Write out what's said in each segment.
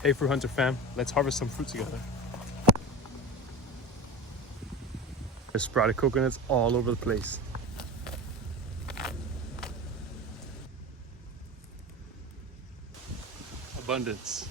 Hey Fruit Hunter fam, let's harvest some fruit together. There's sprouted coconuts all over the place. Abundance.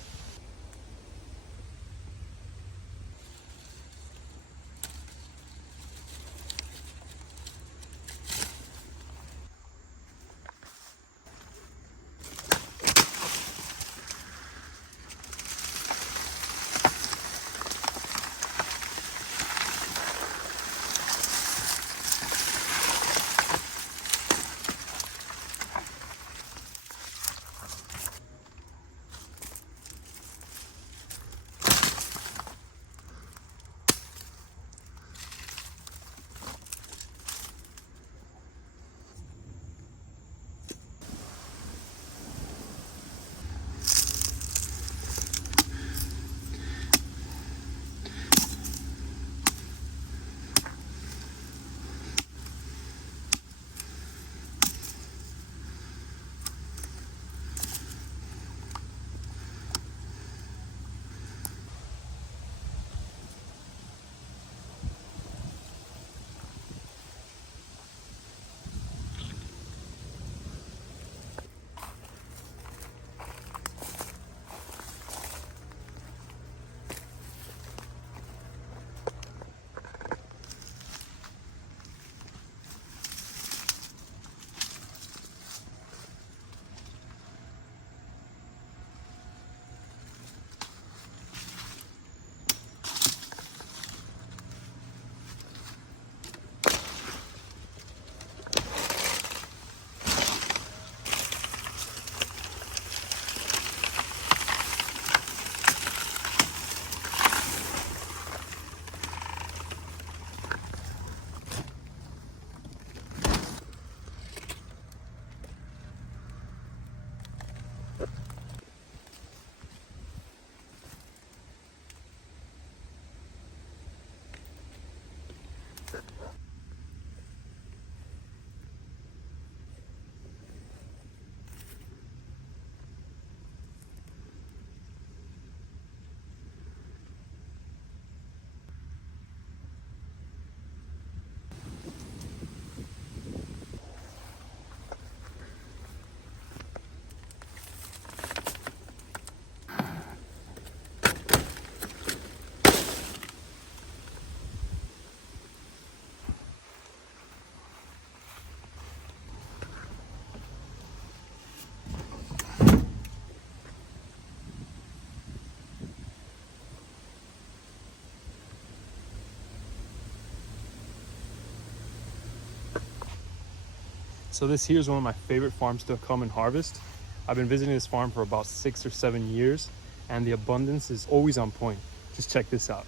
So this here is one of my favorite farms to come and harvest. I've been visiting this farm for about 6 or 7 years and the abundance is always on point. Just check this out.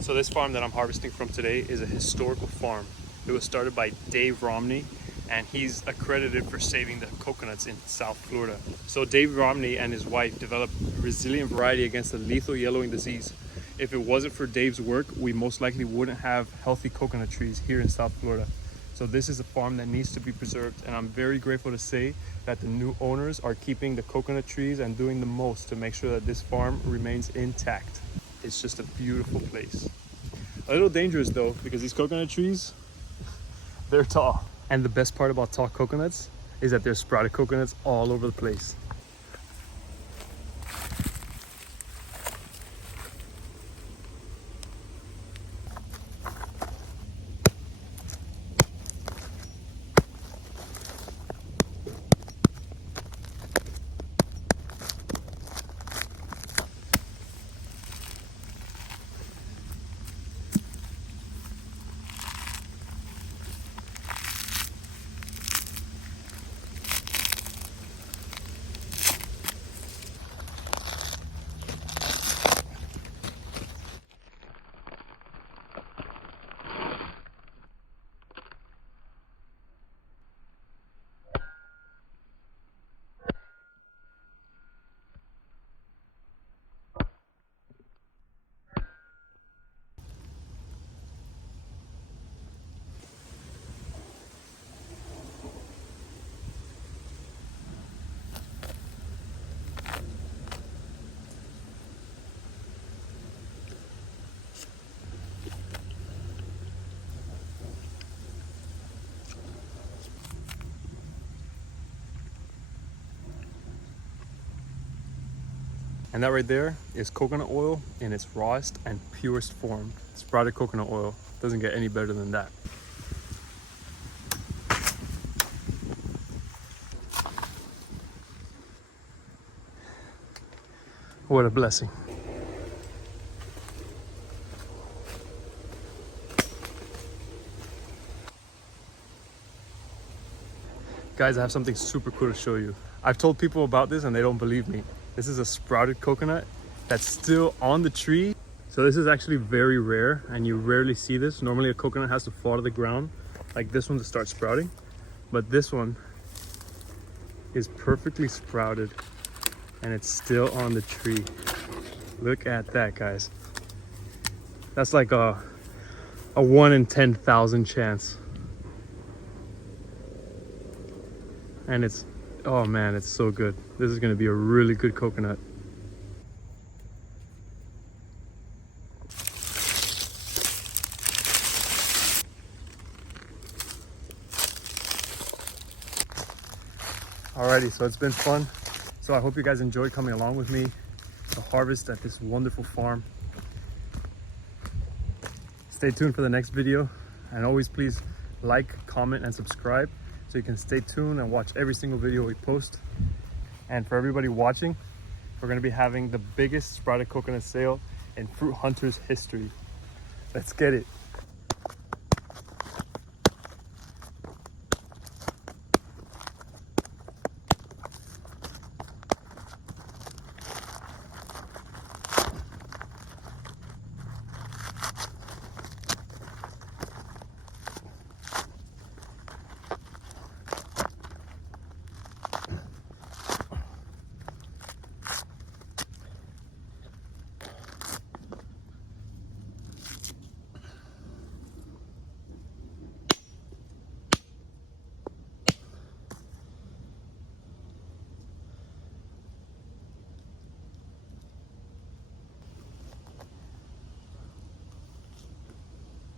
So this farm that I'm harvesting from today is a historical farm. It was started by Dave Romney and he's accredited for saving the coconuts in South Florida. So Dave Romney and his wife developed a resilient variety against the lethal yellowing disease. If it wasn't for Dave's work, we most likely wouldn't have healthy coconut trees here in South Florida. So this is a farm that needs to be preserved, and I'm very grateful to say that the new owners are keeping the coconut trees and doing the most to make sure that this farm remains intact. It's just a beautiful place. A little dangerous though, because these coconut trees, they're tall. And the best part about tall coconuts is that there's sprouted coconuts all over the place. And that right there is coconut oil in its rawest and purest form. Sprouted coconut oil. Doesn't get any better than that. What a blessing. Guys, I have something super cool to show you. I've told people about this and they don't believe me. This is a sprouted coconut that's still on the tree. So this is actually very rare and you rarely see this. Normally a coconut has to fall to the ground like this one to start sprouting. But this one is perfectly sprouted and it's still on the tree. Look at that, guys. That's like a 1 in 10,000 chance. And it's, oh man, it's so good. This is gonna be a really good coconut. Alrighty, so it's been fun. So I hope you guys enjoyed coming along with me to harvest at this wonderful farm. Stay tuned for the next video, and always please like, comment, and subscribe so you can stay tuned and watch every single video we post. And for everybody watching, we're going to be having the biggest sprouted coconut sale in FruitHunters history. Let's get it.